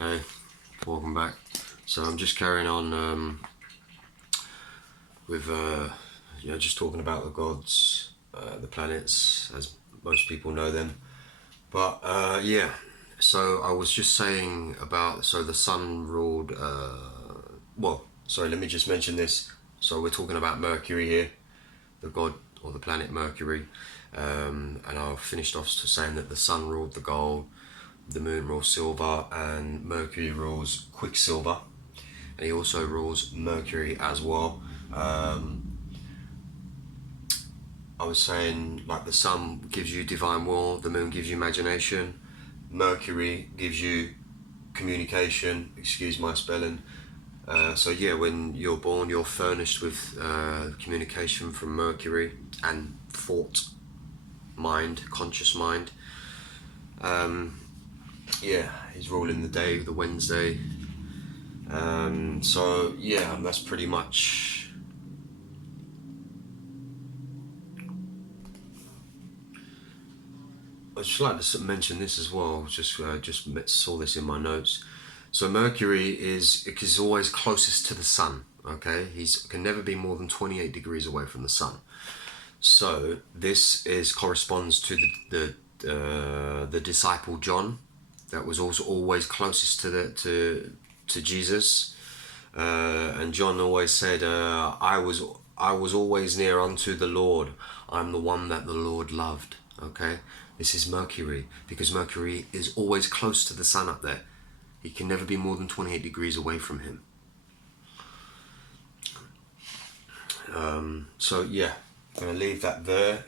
Hey, welcome back. So I'm just carrying on with just talking about the gods, the planets, as most people know them. But yeah, so I was just saying about the sun ruled. Well, sorry, let me just mention this. So we're talking about Mercury here, the god or the planet Mercury, and I finished off to saying that the sun ruled the gold, the moon rules silver, and Mercury rules quicksilver, and he also rules Mercury as well. I was saying, like, the sun gives you divine will, the moon gives you imagination, Mercury gives you communication, excuse my spelling. So yeah, when you're born, you're furnished with communication from Mercury and thought, mind, conscious mind. Yeah, he's ruling the day, the Wednesday. So yeah, that's pretty much. I'd just like to mention this as well. Just saw this in my notes. So Mercury is always closest to the sun. Okay, can never be more than 28 degrees away from the sun. So this corresponds to the disciple John, that was also always closest to Jesus, and John always said, I was always near unto the Lord. I'm the one that the Lord loved. Okay, this is Mercury, because Mercury is always close to the sun up there. He can never be more than 28 degrees away from him. So yeah, I'm going to leave that there.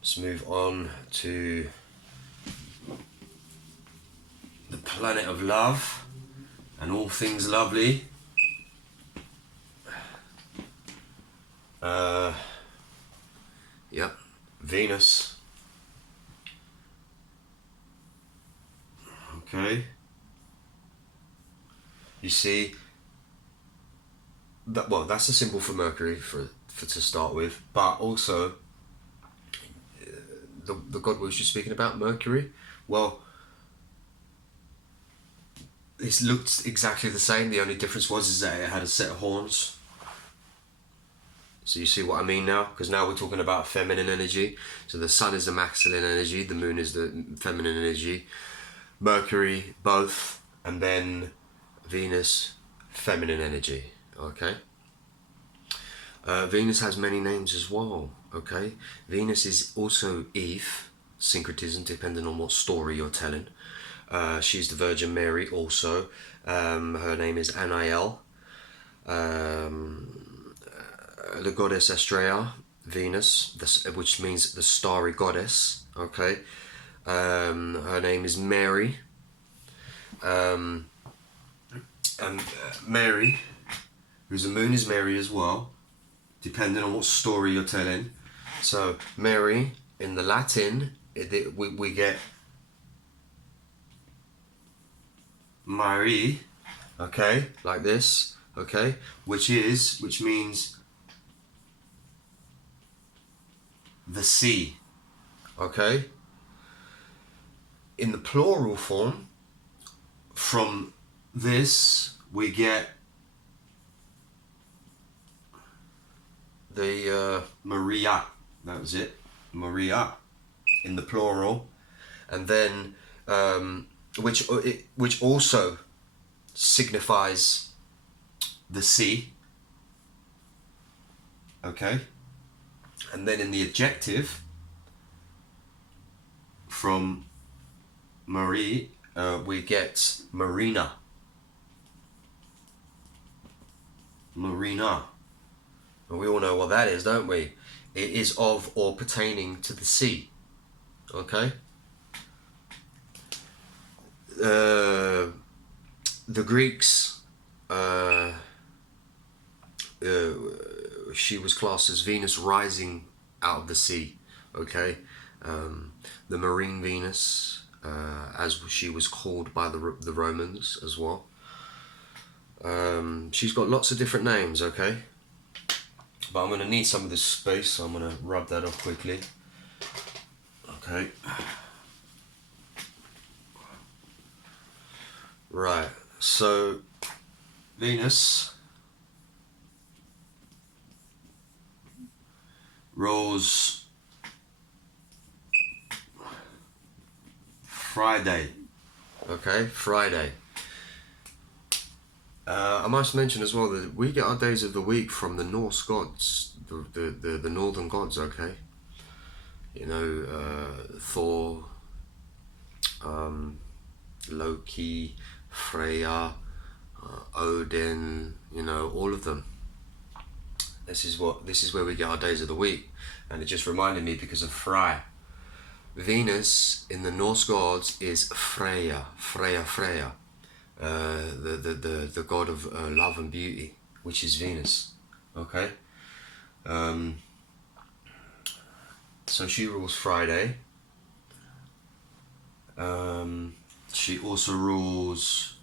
Let's move on to the planet of love and all things lovely. Yep, Venus. Okay. You see that, well, that's a symbol for Mercury for to start with, but also the god we were just speaking about, Mercury. Well, it looked exactly the same. The only difference was that it had a set of horns. So you see what I mean now? Because now we're talking about feminine energy. So the sun is the masculine energy, the moon is the feminine energy, Mercury both, and then Venus, feminine energy. Okay. Venus has many names as well. Okay. Venus is also Eve, syncretism, depending on what story you're telling. She's the Virgin Mary also. Her name is Anael. The goddess Estrella, Venus, which means the starry goddess. Okay. Her name is Mary. And Mary, whose the moon is Mary as well, depending on what story you're telling. So Mary, in the Latin, we get Marie, okay, like this, okay, which means the sea, okay. In the plural form, from this we get the Maria, that was it, Maria, in the plural, and then which also signifies the sea, okay. And then in the adjective, from Marie, we get Marina. Marina. And we all know what that is, don't we? It is of or pertaining to the sea. Okay? The Greeks, she was classed as Venus rising out of the sea. Okay? The marine Venus, as she was called by the Romans as well. She's got lots of different names, okay? But I'm going to need some of this space, so I'm going to rub that off quickly. Okay. Right. So Venus rules Friday. Okay, Friday. I must mention as well that we get our days of the week from the Norse gods, the northern gods. Okay, you know, Thor, Loki, Freya, Odin. You know, all of them. This is where we get our days of the week, and it just reminded me because of Freya. Venus in the Norse gods is Freya, Freya. The god of love and beauty, which is Venus. Okay. So she rules Friday. She also rules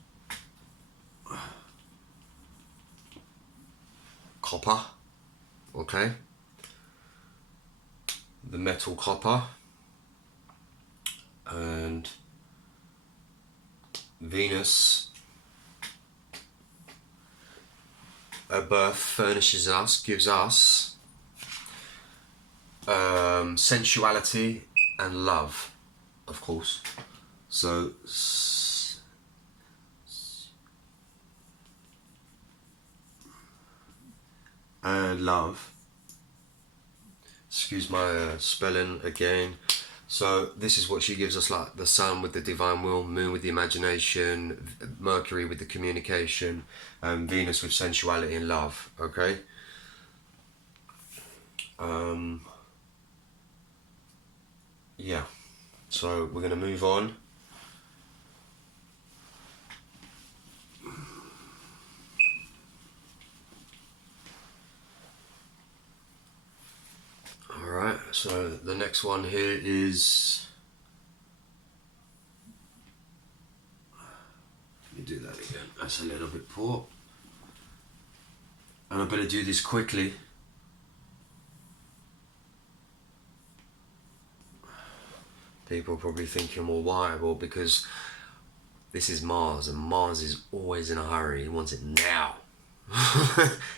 copper. Okay. The metal copper. And Venus at birth furnishes us, gives us sensuality and love, of course. So and love. Excuse my spelling again. So this is what she gives us, like the sun with the divine will, moon with the imagination, Mercury with the communication, and Venus with sensuality and love. Okay. Yeah. So we're gonna move on. Alright, so the next one here is, let me do that again, that's a little bit poor. And I better do this quickly. People are probably thinking, well, why? Well, because this is Mars, and Mars is always in a hurry. He wants it now.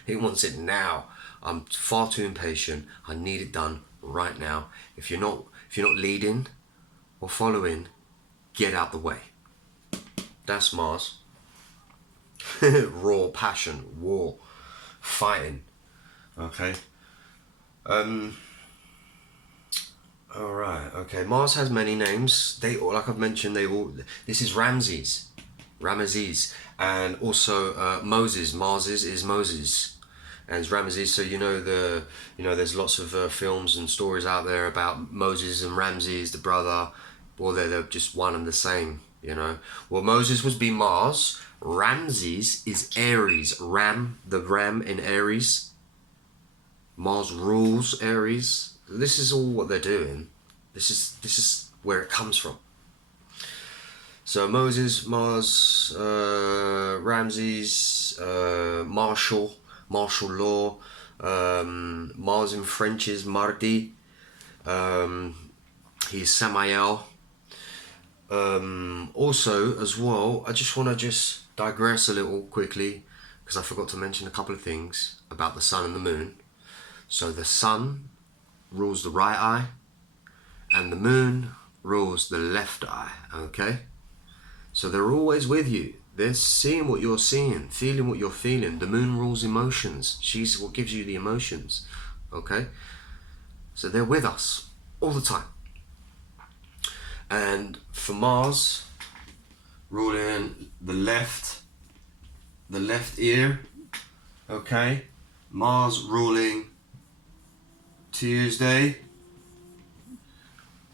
He wants it now. I'm far too impatient. I need it done right now. If you're not leading or following, get out the way. That's Mars. Raw passion, war, fighting. Okay. Alright, okay. Mars has many names. They all, like I've mentioned, this is Ramses. And also Moses. Mars is Moses. And it's Ramses, so there's lots of films and stories out there about Moses and Ramses, the brother. Well, they're just one and the same, you know. Well, Moses would be Mars. Ramses is Aries. The ram in Aries. Mars rules Aries. This is all what they're doing. This is where it comes from. So Moses, Mars, Ramses, martial law. Mars in French is Mardi. He's Samael. Also, as well, I just want to digress a little quickly because I forgot to mention a couple of things about the sun and the moon. So the sun rules the right eye and the moon rules the left eye. Okay, so they're always with you. They're seeing what you're seeing, feeling what you're feeling. The moon rules emotions. She's what gives you the emotions. Okay, so they're with us all the time. And for Mars ruling the left ear. Okay, Mars ruling Tuesday.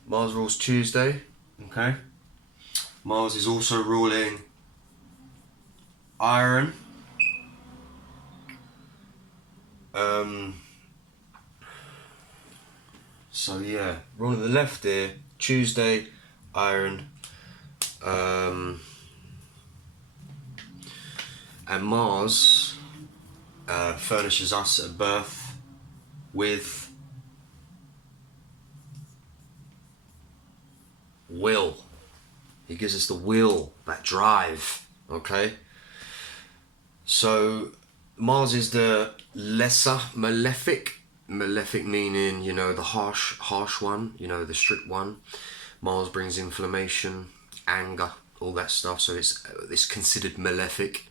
Mars rules Tuesday. Okay. Mars is also ruling iron. So yeah, ruling the left ear, Tuesday, iron. And Mars furnishes us at birth with will. He gives us the will, that drive. Okay, so Mars is the lesser malefic. Malefic meaning, you know, the harsh one, you know, the strict one. Mars brings inflammation, anger, all that stuff. So it's considered malefic.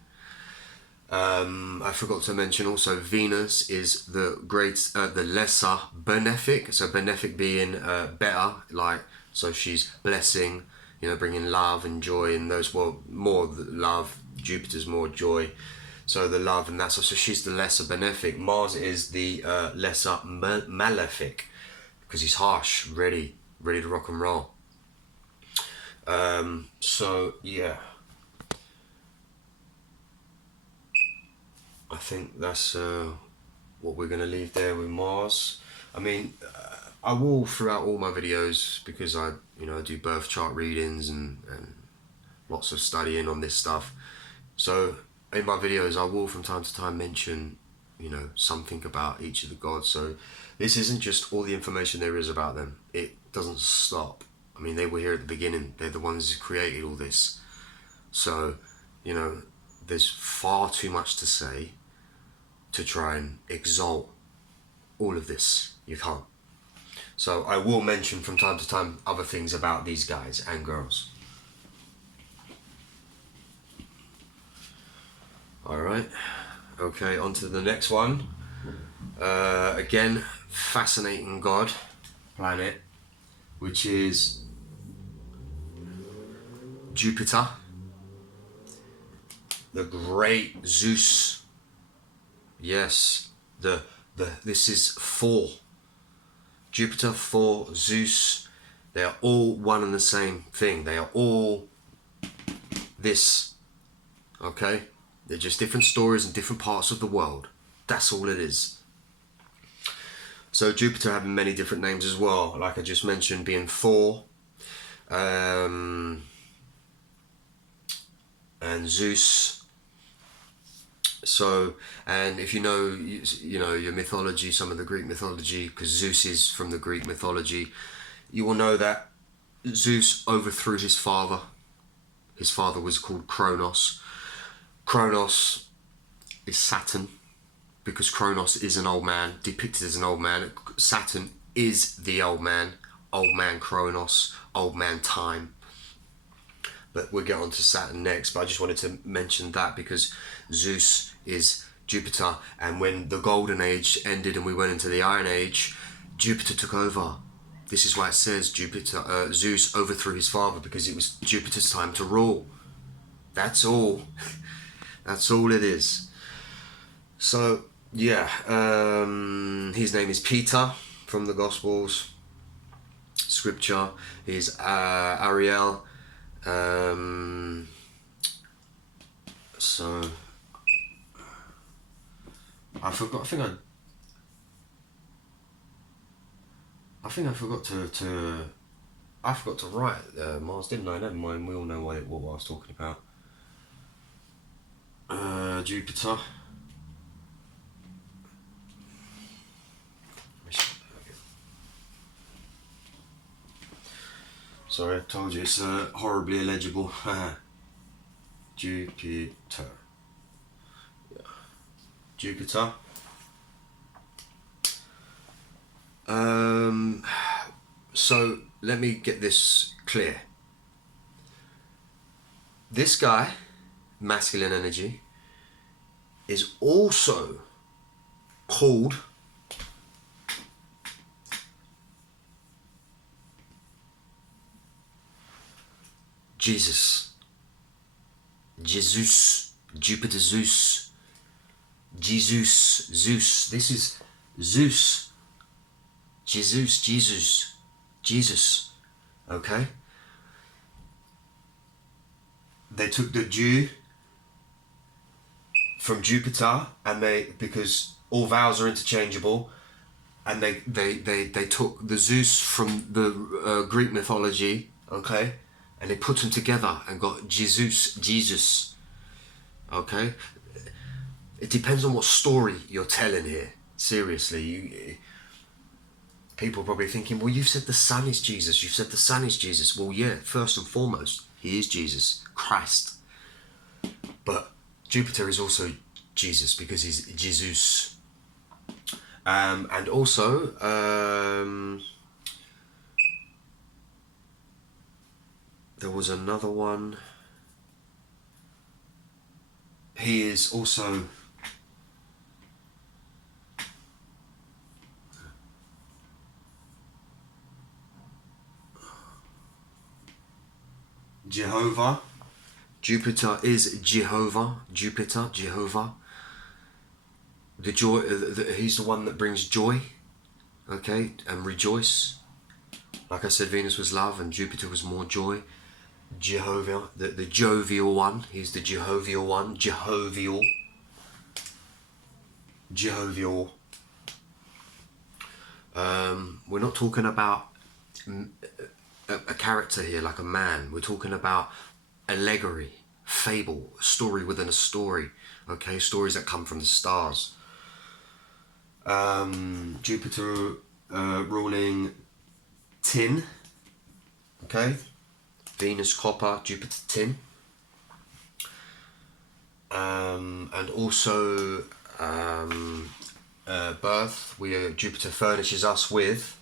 I forgot to mention also Venus is the lesser benefic. So benefic being better, like, so she's blessing, you know, bringing love and joy, and those, well, more love. Jupiter's more joy. So the love and that stuff. So she's the lesser benefic. Mars is the lesser malefic because he's harsh, ready to rock and roll. So yeah. I think that's what we're going to leave there with Mars. I mean, I will throughout all my videos, because I do birth chart readings and lots of studying on this stuff. So in my videos, I will from time to time mention, you know, something about each of the gods. So this isn't just all the information there is about them. It doesn't stop. I mean, they were here at the beginning. They're the ones who created all this. So, you know, there's far too much to say to try and exalt all of this. You can't. So I will mention from time to time other things about these guys and girls. Alright, okay, on to the next one. Again, fascinating god, planet, which is Jupiter, the great Zeus. Yes, this is four. Jupiter, Thor, Zeus, they are all one and the same thing. They are all this, okay? They're just different stories in different parts of the world. That's all it is. So Jupiter having many different names as well, like I just mentioned, being Thor, and Zeus. So, and if you know your mythology, some of the Greek mythology, because Zeus is from the Greek mythology, you will know that Zeus overthrew his father. His father was called Kronos. Kronos is Saturn, because Kronos is an old man, depicted as an old man. Saturn is the old man Kronos, old man time. But we'll get on to Saturn next, but I just wanted to mention that because Zeus is Jupiter, and when the Golden Age ended and we went into the Iron Age, Jupiter took over. This is why it says Zeus overthrew his father, because it was Jupiter's time to rule. That's all. That's all it is. So, yeah, his name is Peter from the Gospels. Scripture is Ariel. So I forgot. I think I forgot to. I forgot to write Mars, didn't I? Never mind. We all know what I was talking about. Jupiter. Sorry, I told you it's horribly illegible. Jupiter. Yeah. Jupiter. So let me get this clear. This guy, masculine energy, is also called Jesus. Jesus. Jupiter Zeus. Jesus. Zeus. This is Zeus. Jesus. Okay? They took the Jew from Jupiter, and because all vowels are interchangeable, and they took the Zeus from the Greek mythology, okay? And they put them together and got Jesus. Okay? It depends on what story you're telling here. Seriously, people are probably thinking, well, you've said the Son is Jesus. You've said the Son is Jesus. Well, yeah, first and foremost, he is Jesus, Christ. Jupiter is also Jesus because he's Jesus. And also, there was another one. He is also Jehovah. Jupiter is Jehovah. Jupiter, Jehovah. The joy. He's the one that brings joy. Okay, and rejoice. Like I said, Venus was love, and Jupiter was more joy. Jehovah, the jovial one. He's the Jehovial one. Jehovial. Jehovial. We're not talking about a character here like a man. We're talking about allegory, fable, a story within a story. Okay, stories that come from the stars. Jupiter ruling tin. Okay, Venus copper, Jupiter tin. And also birth. Jupiter furnishes us with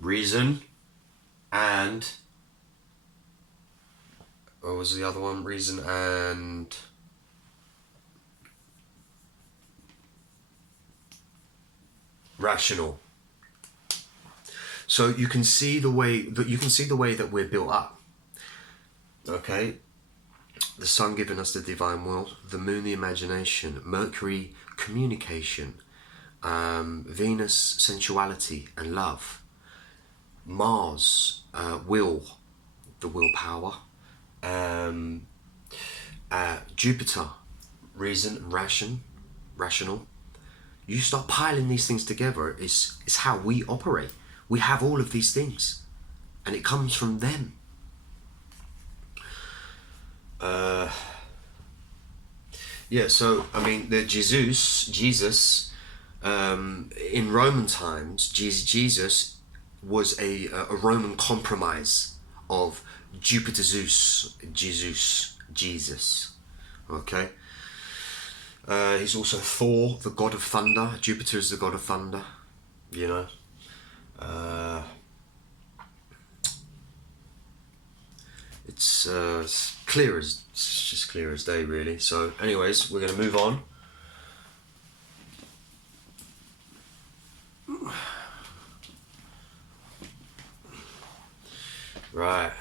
reason and what was the other one? Reason and rational. So you can see the way that we're built up. Okay, the sun giving us the divine will, the moon the imagination, Mercury communication, Venus sensuality and love, Mars will, the willpower, Jupiter reason and rational. You start piling these things together, it's how we operate. We have all of these things and it comes from them. Yeah, so I mean, the Jesus, in Roman times, Jesus was a Roman compromise of Jupiter, Zeus, Jesus. Okay. He's also Thor, the god of thunder. Jupiter is the god of thunder. You know. It's just clear as day, really. So, anyways, we're gonna move on. Right.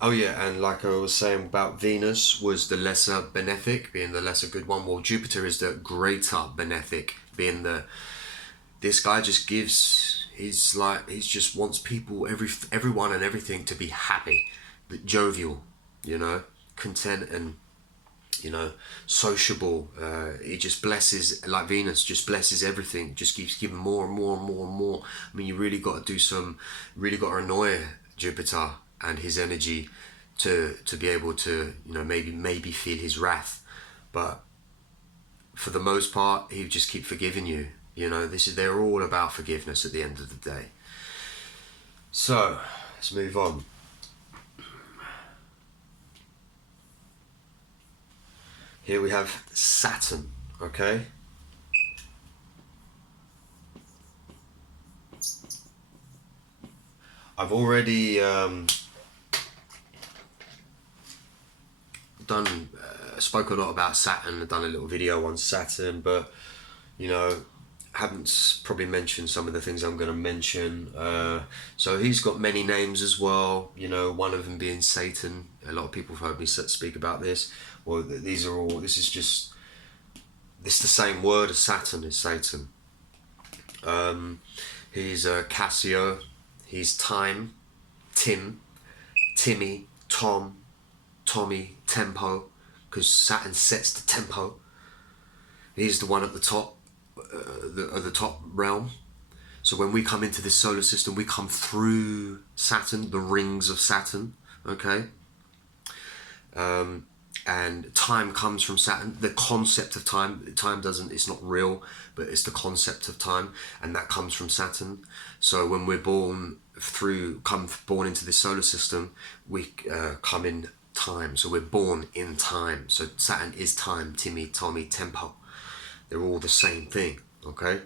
Oh yeah, and like I was saying about Venus was the lesser benefic, being the lesser good one. Well, Jupiter is the greater benefic, being the. This guy just gives. He just wants people, everyone and everything to be happy, but jovial, you know, content and, you know, sociable. He just blesses, like Venus, just blesses everything. Just keeps giving more and more and more and more. I mean, you really got to annoy Jupiter and his energy to be able to, you know, maybe feel his wrath, but for the most part, he would just keep forgiving you. You know, they're all about forgiveness at the end of the day. So let's move on. Here we have Saturn. Okay. I've already spoke a lot about Saturn. I've done a little video on Saturn, but you know, haven't probably mentioned some of the things I'm going to mention. So he's got many names as well. You know, one of them being Satan. A lot of people have heard me speak about this. Well, this is the same word as Saturn is Satan. He's Cassio. He's time, Tim, Timmy, Tom, Tommy, tempo, because Saturn sets the tempo. He's the one at the top, the top realm. So when we come into this solar system, we come through Saturn, the rings of Saturn. Okay. and time comes from Saturn. The concept of time doesn't, it's not real, but it's the concept of time, and that comes from Saturn. So when we're born born into this solar system, we come in time. So we're born in time. So Saturn is time, Timmy, Tommy, tempo. They're all the same thing, okay?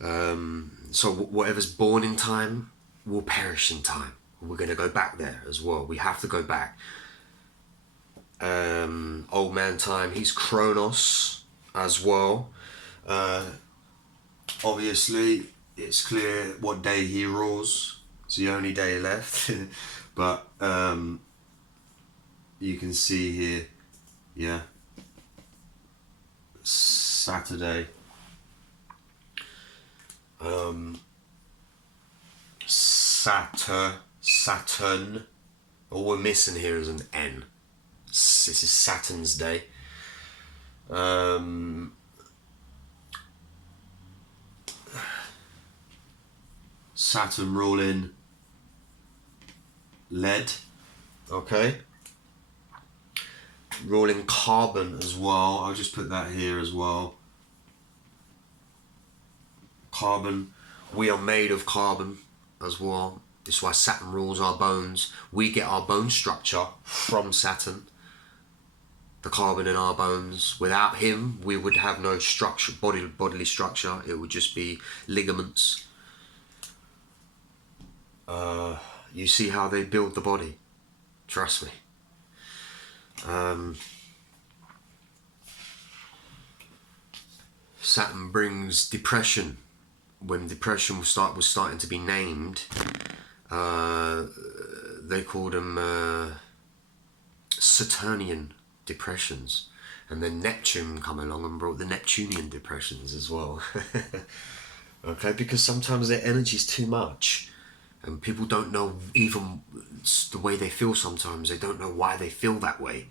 So whatever's born in time will perish in time. We're going to go back there as well. We have to go back. Old man time, he's Kronos as well. Obviously, it's clear what day he rules. It's the only day left. But you can see here, yeah, Saturday. Saturn. All we're missing here is an N. This is Saturn's day. Saturn ruling lead. Okay. Ruling carbon as well. I'll just put that here as well. Carbon. We are made of carbon as well. This is why Saturn rules our bones. We get our bone structure from Saturn. The carbon in our bones. Without him, we would have no structure, bodily structure. It would just be ligaments. You see how they build the body. Trust me. Saturn brings depression. When depression was starting to be named, they called them Saturnian depressions, and then Neptune come along and brought the Neptunian depressions as well. Okay, because sometimes their energy is too much, and people don't know even the way they feel. Sometimes they don't know why they feel that way.